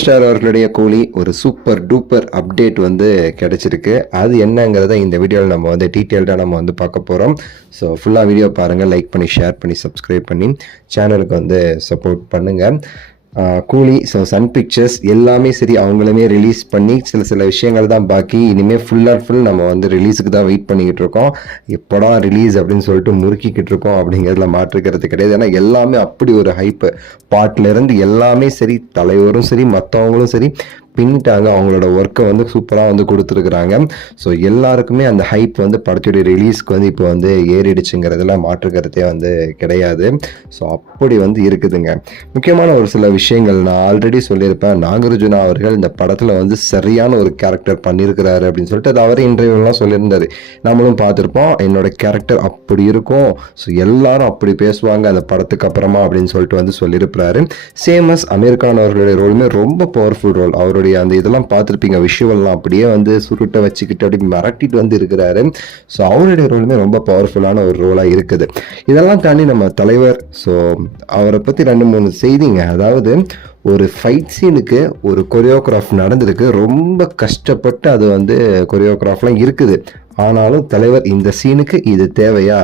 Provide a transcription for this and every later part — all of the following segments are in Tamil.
ஸ்டார் அவர்களுடைய கூலி ஒரு சூப்பர் டூப்பர் அப்டேட் வந்து கிடைச்சிருக்கு. அது என்னங்கிறத இந்த வீடியோவில் நம்ம வந்து டீட்டெயில்டாக நம்ம வந்து பார்க்க போகிறோம். ஸோ ஃபுல்லாக வீடியோ பாருங்கள், லைக் பண்ணி ஷேர் பண்ணி சப்ஸ்கிரைப் பண்ணி சேனலுக்கு வந்து சப்போர்ட் பண்ணுங்கள். கூலி சன் பிக்சர்ஸ் எல்லாமே சரி அவங்களுமே ரிலீஸ் பண்ணி சில விஷயங்கள் தான் பாக்கி. இனிமேல் ஃபுல் அண்ட் ஃபுல் நம்ம வந்து ரிலீஸுக்கு தான் வெயிட் பண்ணிக்கிட்டு இருக்கோம். எப்படா ரிலீஸ் அப்படின்னு சொல்லிட்டு முறுக்கிக்கிட்டு இருக்கோம் அப்படிங்கிறதுல மாற்றுக்கிறது கிடையாது. ஏன்னா எல்லாமே அப்படி ஒரு ஹைப்பு. பாட்டிலேருந்து எல்லாமே சரி, தலைவரும் சரி, மற்றவங்களும் சரி பின்னிட்டாங்க. அவங்களோட ஒர்க்கை வந்து சூப்பராக வந்து கொடுத்துருக்குறாங்க. ஸோ எல்லாருக்குமே அந்த ஹைப் வந்து படத்துடைய ரிலீஸ்க்கு வந்து இப்போ வந்து ஏறிடுச்சுங்கிறதுல மாற்றுக்கிறதே வந்து கிடையாது. ஸோ அப்படி வந்து இருக்குதுங்க. முக்கியமான ஒரு சில விஷயங்கள் நான் ஆல்ரெடி சொல்லியிருப்பேன். நாகார்ஜுனா அவர்கள் இந்த படத்தில் வந்து சரியான ஒரு கேரக்டர் பண்ணியிருக்கிறாரு அப்படின்னு சொல்லிட்டு அது அவரே இன்டர்வியூலாம் சொல்லியிருந்தாரு. நம்மளும் பார்த்துருப்போம். என்னோட கேரக்டர் அப்படி இருக்கும், ஸோ எல்லாரும் அப்படி பேசுவாங்க அந்த படத்துக்கு அப்புறமா அப்படின்னு சொல்லிட்டு வந்து சொல்லியிருக்கிறாரு. சேமஸ் அமீர் கான் அவர்களுடைய ரோலுமே ரொம்ப பவர்ஃபுல் ரோல். அவருடைய அந்த இதெல்லாம் பார்த்துருப்பீங்க, விஷுவல்லாம் அப்படியே வந்து சுருட்டை வச்சுக்கிட்டு அப்படி மிரட்டிட்டு வந்து இருக்கிறாரு. ஸோ அவருடைய ரோலுமே ரொம்ப பவர்ஃபுல்லான ஒரு ரோலாக இருக்குது. இதெல்லாம் தாண்டி நம்ம தலைவர், ஸோ அவரை பற்றி 2-3 செய்திங்க. அதாவது ஒரு ஃபைட் சீனுக்கு ஒரு கொரியோகிராஃப் நடந்திருக்கு. ரொம்ப கஷ்டப்பட்டு அது வந்து கொரியோகிராஃப்லாம் இருக்குது. ஆனாலும் தலைவர் இந்த சீனுக்கு இது தேவையா,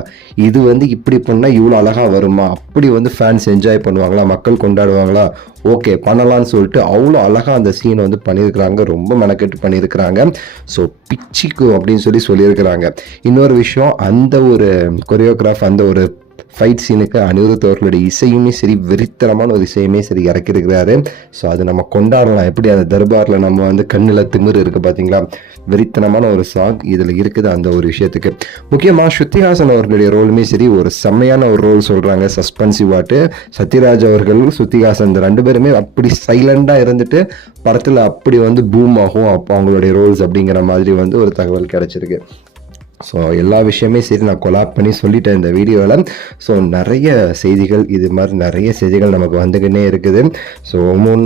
இது வந்து இப்படி பண்ணால் இவ்வளோ அழகாக வருமா, அப்படி வந்து ஃபேன்ஸ் என்ஜாய் பண்ணுவாங்களா, மக்கள் கொண்டாடுவாங்களா, ஓகே பண்ணலான்னு சொல்லிட்டு அவ்வளோ அழகாக அந்த சீனை வந்து பண்ணியிருக்கிறாங்க. ரொம்ப மெனக்கெட்டு பண்ணியிருக்கிறாங்க. ஸோ பிச்சிக்கும் அப்படின்னு சொல்லியிருக்கிறாங்க. இன்னொரு விஷயம், அந்த ஒரு கொரியோகிராஃப், அந்த ஒரு ஃபைட் சீனுக்கு அனிருத் அவர்களுடைய இசையுமே சரி, வெறித்தனமான ஒரு இசையுமே சரி இறக்கியிருக்கிறாரு. ஸோ அது நம்ம கொண்டாடலாம். எப்படி அந்த தர்பாரில் நம்ம வந்து கண்ணில் திமிர் இருக்குது பார்த்தீங்களா, வெறித்தனமான ஒரு சாங் இதில் இருக்குது அந்த ஒரு விஷயத்துக்கு. முக்கியமாக ஸ்ருதிஹாசன் அவர்களுடைய ரோலுமே சரி, ஒரு செம்மையான ஒரு ரோல் சொல்கிறாங்க. சஸ்பென்சிவாட்டு சத்யராஜ் அவர்கள், ஸ்ருதிஹாசன் இந்த 2 பேருமே அப்படி சைலண்டாக இருந்துட்டு படத்தில் அப்படி வந்து பூம் ஆகும் அவங்களுடைய ரோல்ஸ் அப்படிங்கிற மாதிரி வந்து ஒரு தகவல் கிடைச்சிருக்கு. ஸோ எல்லா விஷயமே சரி நான் கொலாப் பண்ணி சொல்லிட்டேன் இந்த வீடியோவில். ஸோ நிறைய செய்திகள், இது மாதிரி நிறைய செய்திகள் நமக்கு வந்துக்கிட்டே இருக்குது. ஸோ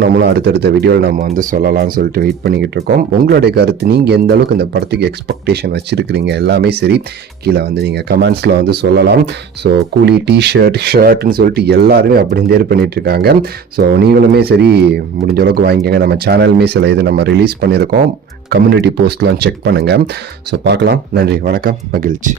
நம்மளும் அடுத்தடுத்த வீடியோவில் நம்ம வந்து சொல்லலாம்னு சொல்லிட்டு வெயிட் பண்ணிக்கிட்டு இருக்கோம். உங்களுடைய கருத்து, நீங்கள் எந்த அளவுக்கு இந்த படத்துக்கு எக்ஸ்பெக்டேஷன் வச்சுருக்கிறீங்க எல்லாமே சரி கீழே வந்து நீங்கள் கமெண்ட்ஸில் வந்து சொல்லலாம். ஸோ கூலி ஷர்ட்னு சொல்லிட்டு எல்லாருமே அப்படி தேர் பண்ணிகிட்ருக்காங்க. ஸோ நீங்களுமே சரி முடிஞ்ச அளவுக்கு வாங்கிக்கோங்க. நம்ம சேனலுமே சில இது நம்ம ரிலீஸ் பண்ணியிருக்கோம். கம்யூனிட்டி போஸ்ட்லாம் செக் பண்ணுங்கள். ஸோ பார்க்கலாம். நன்றி, வணக்கம், மகிழ்ச்சி.